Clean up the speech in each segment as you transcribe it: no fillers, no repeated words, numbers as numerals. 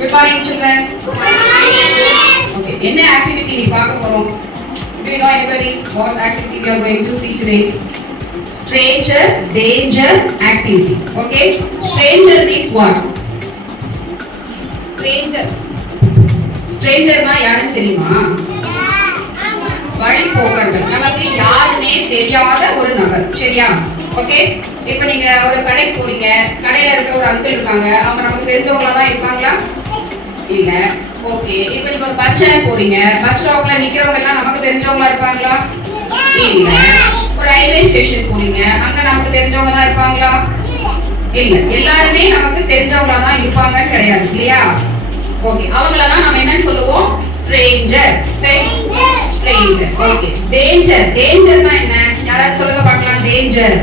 Good morning, children. Good morning. Okay, என்ன activity நீ பார்க்க போறோம்? Do you know anybody what activity we are going to see today? Stranger danger activity. Okay? Stranger means what? Stranger. Stranger na யாருன்னு தெரியுமா? வழி போக்கர்கள். நமக்கு யாருன்னே தெரியாத ஒரு நபர். சரியா? ஓகே? இப்போ நீங்க ஒரு கடைக்கு போறீங்க. கடையில இருக்கிற ஒரு அங்கிள் இருக்காங்க. அவங்க நமக்கு தெரிஞ்சவங்களா தான் இருப்பாங்களா? இல்ல. ஓகே. இப்போ நீங்க ஒரு பஸ் ஸ்டாண்ட் போறீங்க. பஸ் ஸ்டாப்ல நிக்கிறவங்க எல்லாம் நமக்கு தெரிஞ்சவங்களா இருப்பாங்களா? இல்ல. ஒரு ரயில்வே ஸ்டேஷன் போறீங்க. அங்க நமக்கு தெரிஞ்சவங்க தான் இருப்பாங்களா? இல்ல. எல்லாரும் நமக்கு தெரிஞ்சவங்களா தான் இருப்பாங்கன்னு கிடையாது. இல்லையா? ஓகே. அவங்கள தான் நாம என்னன்னு சொல்லுவோம்? ஸ்ட்ரேஞ்சர். ஸ்ட்ரேஞ்சர். ஓகே. டேஞ்சர். டேஞ்சர்னா என்ன? யாராவது சொல்லுங்க பார்க்கலாம். டேஞ்சர்.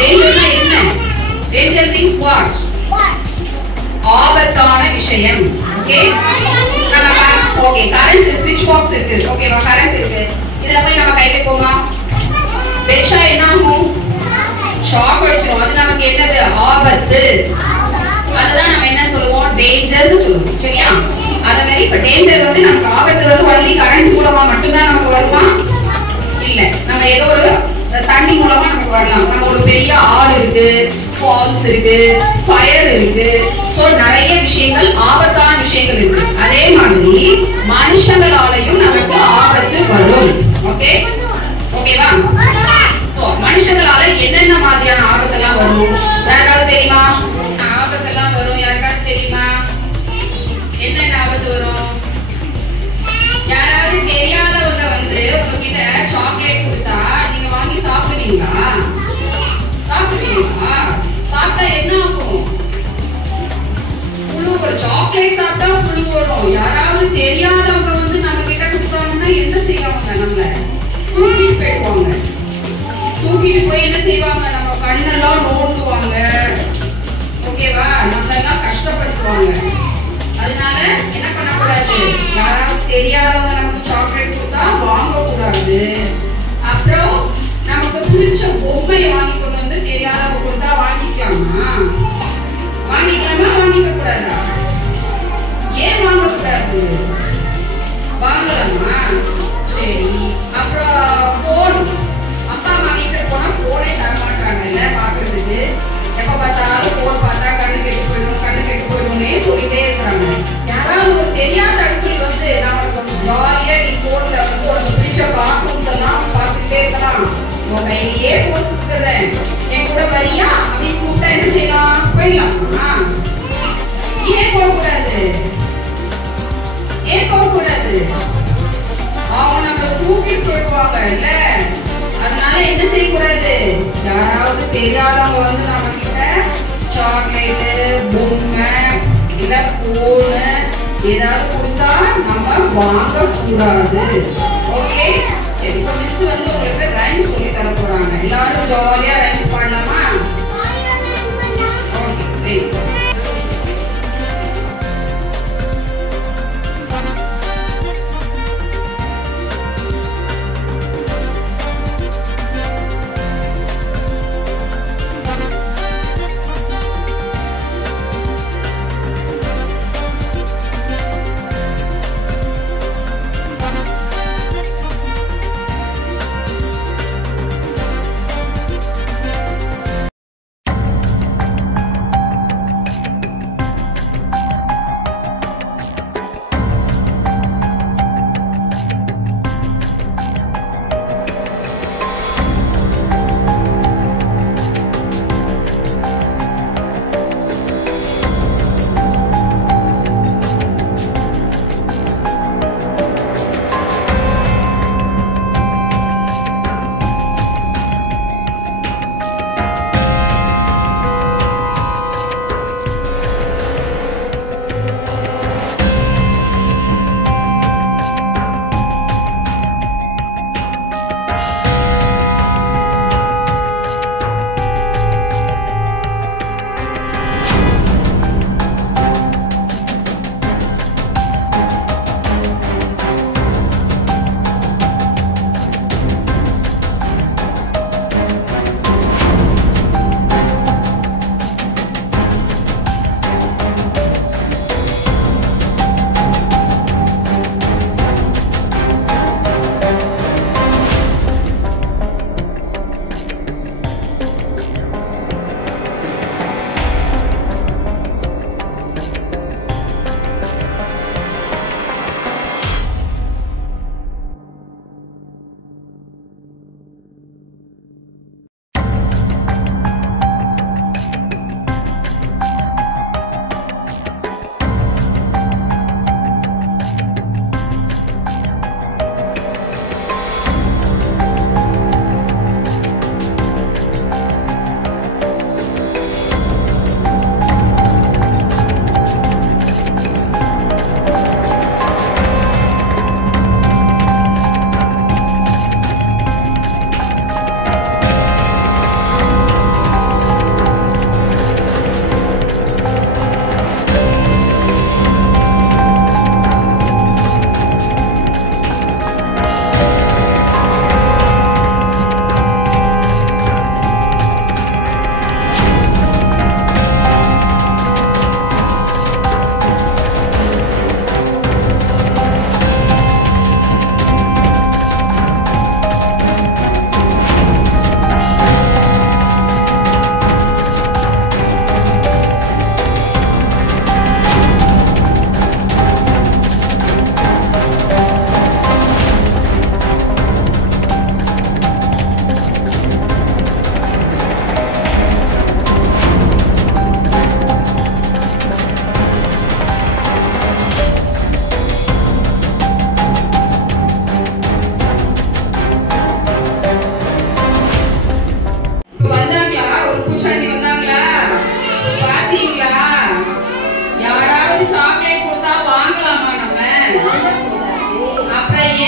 டேஞ்சர்னா என்ன? Danger means what? ஆபத்தான விஷயம். ஓகே. நம்ம ஓகே கரண்ட் ஸ்விட்ச் பாக்ஸ் இருக்கு. ஓகேவா? கரண்ட் இருக்கு. இதல போய் நம்ம கையில போமா? வெச்சா என்ன ஆகும்? ஷாக் அடிச்சிரும். அது நமக்கு என்னது? ஆபத்து. அதுதான் நம்ம என்ன சொல்லுவோம்? டேஞ்சர்னு சொல்லுவோம். சரியா? அத மாதிரி இப்ப டேஞ்சர் வந்து நமக்கு ஆபத்து வந்து ஒன்லி கரண்ட் மூலமா மட்டும் தான் நமக்கு வருமா? இல்ல. நம்ம ஏதோ ஒரு தண்ணி மூலமா நமக்கு வரலாம். நம்ம ஒரு பெரிய ஆறு இருக்கு, ஃபால்ஸ் இருக்கு, ஃபயர் இருக்கு. சோ நிறைய விஷயங்கள் ஆபத்தான விஷயங்கள் இருக்கு. அதே மாதிரி மனுஷங்களாலயும் நமக்கு ஆபத்து வரும். ஓகே? ஓகேவா? சோ மனுஷங்களால என்னென்ன மாதிரியான ஆபத்தெல்லாம் வரும்? யாருக்காவது தெரியுமா? ஆபத்தெல்லாம் வரும். யாருக்காவது தெரியுமா? என்னென்ன ஆபத்து வரும்? யாராவது தெரியாதவங்க வந்து உங்ககிட்ட சாக்லேட் கொடுத்தா நீங்க வாங்கி சாப்பிடுவீங்களா? சாப்பிடுவீங்களா? சாப்பிட்டா என்ன ஆகும்? புழு வரும். சாக்லேட் சாப்பிட்டா புழு வரும். யாராவது தெரியாதவங்க வந்து நம்ம கிட்ட கொடுத்தாங்கன்னா என்ன செய்வாங்க? நம்மள தூக்கிட்டு போயிடுவாங்க. தூக்கிட்டு போய் என்ன செய்வாங்க? நம்ம கண்ணெல்லாம் நோண்டுவாங்க. ஓகேவா? நம்மளெல்லாம் கஷ்டப்படுத்துவாங்க. அதனால என்ன பண்ணக்கூடாது? யாராவது தெரியாதவங்க நமக்கு சாக்லேட் கொடுத்தா வாங்க கூடாது. அப்புறம் நமக்கு பிடிச்ச பொம்மையை வாங்கி கொண்டு வந்து தெரியாதவங்க கொடுத்தா வாங்கிக்கலாமா? வாங்கிக்கலாமா? வாங்கிக்க கூடாதா? ஏன் வாங்க கூடாது? வாங்கலாமா? சரி. அப்புறம் போன். அப்பா அம்மா வீட்டுக்கு போனா போனே தர மாட்டாங்கல்ல பாக்குறதுக்கு. எப்ப பார்த்தாலும் போன் பார்த்தா கண்ணு கெட்டு போயிடும்னே சொல்லிட்டே இருக்கிறாங்க. யாராவது ஒரு தெரியாத அங்கிள் வந்து நான் கொஞ்சம் ஜாலியா நீ போன்ல வந்து உனக்கு பிடிச்ச கார்ட்டூன்ஸ் எல்லாம் பார்த்துட்டே இருக்கலாம். உன் கையிலேயே போன் கொடுத்துறேன், என் கூட வரியா அப்படின்னு கூப்பிட்டா என்ன செய்யலாம்? போயிடலாமா? ஏன் போகக்கூடாது? ஏன் போகக்கூடாது? அவங்க நம்மள தூக்கிட்டு போயிடுவாங்க இல்ல. அதனால என்ன செய்யக்கூடாது? யாராவது தெரியாதவங்க வந்து நம்ம கிட்ட சாக்லேட்டு, பொம்மை இல்ல போனு ஏதாவது கொடுத்தா நம்ம வாங்க கூடாது. ஓகே? சரி. இப்ப மிஸ் வந்து உங்களுக்கு ரைம்ஸ் சொல்லி தர போறாங்க. எல்லாரும் ஜாலியா ரைம்ஸ் பாடலாமா? ஓகே.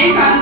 ஏன் காந்த